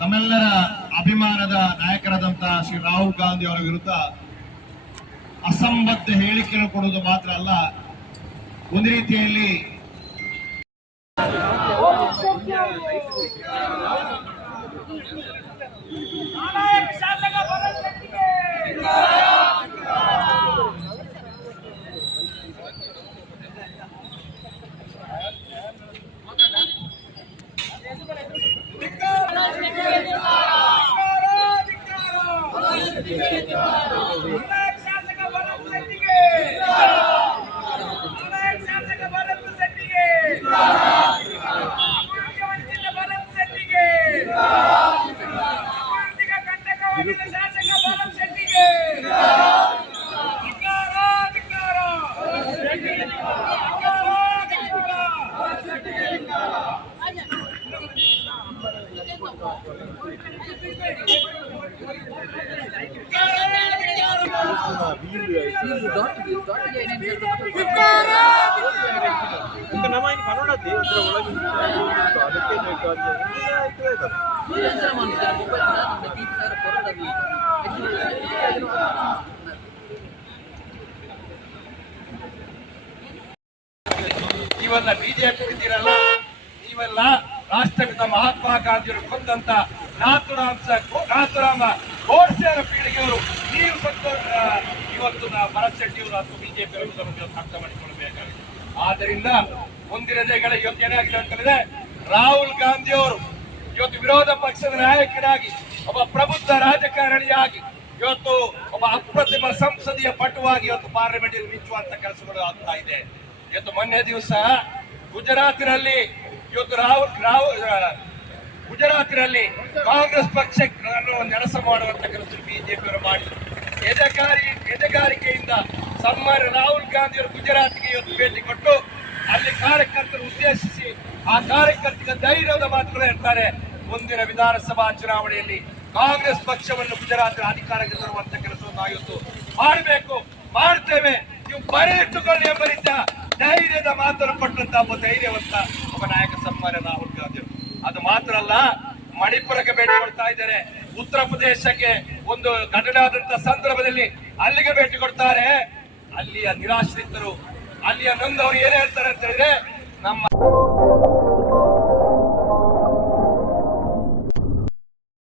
ನಮ್ಮೆಲ್ಲರ ಅಭಿಮಾನದ ನಾಯಕರಾದಂತಹ ಶ್ರೀ ರಾಹುಲ್ ಗಾಂಧಿ ಅವರ ವಿರುದ್ಧ ಅಸಂಬದ್ಧ ಹೇಳಿಕೆಯನ್ನು ಕೊಡುವುದು ಮಾತ್ರ ಅಲ್ಲ ಒಂದು ರೀತಿಯಲ್ಲಿ ಭರತ್ ಶೆಟ್ಟಿಗೆ ಶಾಸಕ ಭರತ್ ಶೆಟ್ಟಿಗೆ ನೀವೆಲ್ಲ ಬಿಜೆಪಿ ಇದ್ದೀರಲ್ಲ ನೀವೆಲ್ಲ ರಾಷ್ಟ್ರಪಿತ ಮಹಾತ್ಮ ಗಾಂಧಿಯವರು ಕೊಂದಂತ ನಾಥುರಾಮ್ ನಾಥುರಾಮ ಗೋಡ್ಸೆಯವರ ಪೀಳಿಗೆಯವರು ನೀವು ಇವತ್ತು ಭರತ್ ಶೆಟ್ಟಿ ಅವರು ಅಥವಾ ಬಿಜೆಪಿ ಅವರು ಅರ್ಥ ಮಾಡಿಕೊಳ್ಳಬೇಕಾಗಿದೆ ಆದ್ದರಿಂದ ಮುಂದಿನ ದಿನಗಳ ಇವತ್ತು ಏನಾಗಿದೆ ಅಂತಂದ್ರೆ ರಾಹುಲ್ ಗಾಂಧಿಯವರು ಇವತ್ತು ವಿರೋಧ ಪಕ್ಷದ ನಾಯಕರಾಗಿ, ಒಬ್ಬ ಪ್ರಬುದ್ಧ ರಾಜಕಾರಣಿಯಾಗಿ, ಇವತ್ತು ಒಬ್ಬ ಅಪ್ರತಿಮ ಸಂಸದೀಯ ಪಟುವಾಗಿ ಇವತ್ತು ಪಾರ್ಲಿಮೆಂಟ್ ಮಿಂಚುವಂತ ಕೆಲಸಗಳು ಆಗ್ತಾ ಇದೆ. ಇವತ್ತು ಮೊನ್ನೆ ದಿವಸ ಗುಜರಾತಿನಲ್ಲಿ ಇವತ್ತು ರಾಹುಲ್ ರಾಹುಲ್ ಗುಜರಾತಿನಲ್ಲಿ ಕಾಂಗ್ರೆಸ್ ಪಕ್ಷವನ್ನು ನೆಲಸ ಮಾಡುವಂತ ಕೆಲಸ ಬಿಜೆಪಿ ಅವರು ಮಾಡಿದರು. ಎದೆಗಾರಿ ಎದೆಗಾರಿಕೆಯಿಂದ ಸನ್ಮಾನ್ಯ ರಾಹುಲ್ ಗಾಂಧಿ ಅವರು ಗುಜರಾತ್ಗೆ ಇವತ್ತು ಭೇಟಿ ಕೊಟ್ಟು ಅಲ್ಲಿ ಕಾರ್ಯಕರ್ತರು ಉದ್ದೇಶಿಸಿ ಆ ಕಾರ್ಯಕರ್ತರ ಧೈರ್ಯದ ಮಾತುಗಳು ಹೇಳ್ತಾರೆ. ಮುಂದಿನ ವಿಧಾನಸಭಾ ಚುನಾವಣೆಯಲ್ಲಿ ಕಾಂಗ್ರೆಸ್ ಪಕ್ಷವನ್ನು ಗುಜರಾತ್ ಅಧಿಕಾರಕ್ಕೆ ತರುವಂತ ಕೆಲಸವನ್ನು ಇವತ್ತು ಮಾಡಬೇಕು, ಮಾಡ್ತೇವೆ. ನೀವು ಬರೆಯಿಟ್ಟುಕೊಳ್ಳಿ ಎಂಬ ರೀತಿಯ ಧೈರ್ಯದ ಮಾತನ್ನು ಕೊಟ್ಟಂತ ಒಬ್ಬ ಧೈರ್ಯವಂತ ಒಬ್ಬ ನಾಯಕ ಸನ್ಮಾನ್ಯ ರಾಹುಲ್ ಗಾಂಧಿ ಅವರು. ಅದು ಮಾತ್ರ ಅಲ್ಲ ಮಣಿಪುರಕ್ಕೆ ಭೇಟಿ ಕೊಡ್ತಾ ಇದ್ದಾರೆ. ಉತ್ತರ ಪ್ರದೇಶಕ್ಕೆ ಒಂದು ಘಟನೆ ಆದಂತ ಸಂದರ್ಭದಲ್ಲಿ ಅಲ್ಲಿಗೆ ಭೇಟಿ ಕೊಡ್ತಾರೆ. ಅಲ್ಲಿಯ ನಿರಾಶ್ರಿತರು, ಅಲ್ಲಿಯ ನೊಂದವರು ಏನ್ ಹೇಳ್ತಾರೆ ಅಂತ ಹೇಳಿದ್ರೆ ನಮ್ಮ